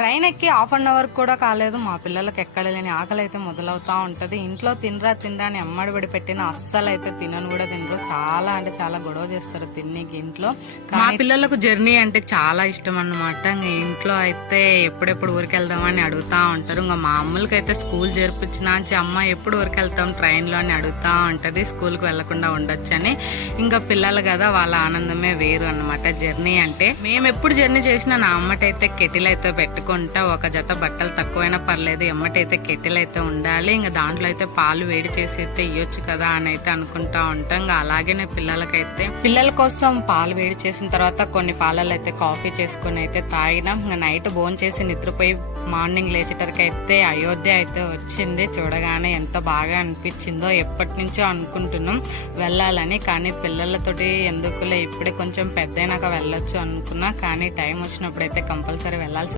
Train ఎక్కి half an hour కూడా కాలేదు మా పిల్లలకి ఎక్కడలేని ఆకలి అయితే మొదలవుతా ఉంటది. ఇంట్లో తినరా అని అమ్మడిబడి పెట్టిన అస్సలు అయితే తినను కూడా తినరు. చాలా అంటే చాలా గొడవ చేస్తారు తిన్నీకి ఇంట్లో. మా పిల్లలకు జర్నీ అంటే చాలా ఇష్టం అన్నమాట. ఇంకా ఇంట్లో అయితే ఎప్పుడెప్పుడు ఊరికి వెళ్దామని అడుగుతా ఉంటారు. ఇంకా మా అమ్మలకి అయితే స్కూల్ చేర్పించినా అమ్మ ఎప్పుడు ఊరికి వెళ్తాం ట్రైన్ లో అని అడుగుతా ఉంటది, స్కూల్ కి వెళ్లకుండా ఉండొచ్చని. ఇంకా పిల్లలు కదా వాళ్ళ ఆనందమే వేరు అన్నమాట జర్నీ అంటే. మేము ఎప్పుడు జర్నీ చేసినా నా అమ్మటైతే కెటిల్ అయితే పెట్టుకుంటా, ఒక జత బట్టలు తక్కువైనా పర్లేదు ఎమ్మటైతే కెటిల్ అయితే ఉండాలి. ఇంకా దాంట్లో అయితే పాలు వేడి చేసి అయితే ఇవ్వచ్చు కదా అని అయితే అనుకుంటా ఉంటాం. ఇంకా అలాగే పిల్లలకైతే పిల్లల కోసం పాలు వేడి చేసిన తర్వాత కొన్ని పాలల్లో అయితే కాఫీ చేసుకుని అయితే తాగినాం. ఇంకా నైట్ భోజనం చేసి నిద్రపోయి మార్నింగ్ లేచేటరికి అయితే అయోధ్య అయితే వచ్చింది. చూడగానే ఎంత బాగా అనిపించిందో. ఎప్పటి నుంచో అనుకుంటున్నాం వెళ్ళాలని, కానీ పిల్లలతోటి ఎందుకులే ఇప్పుడే కొంచెం పెద్దయినాక వెళ్ళొచ్చు అనుకున్నా, కానీ టైం వచ్చినప్పుడు అయితే కంపల్సరీ వెళ్ళాల్సి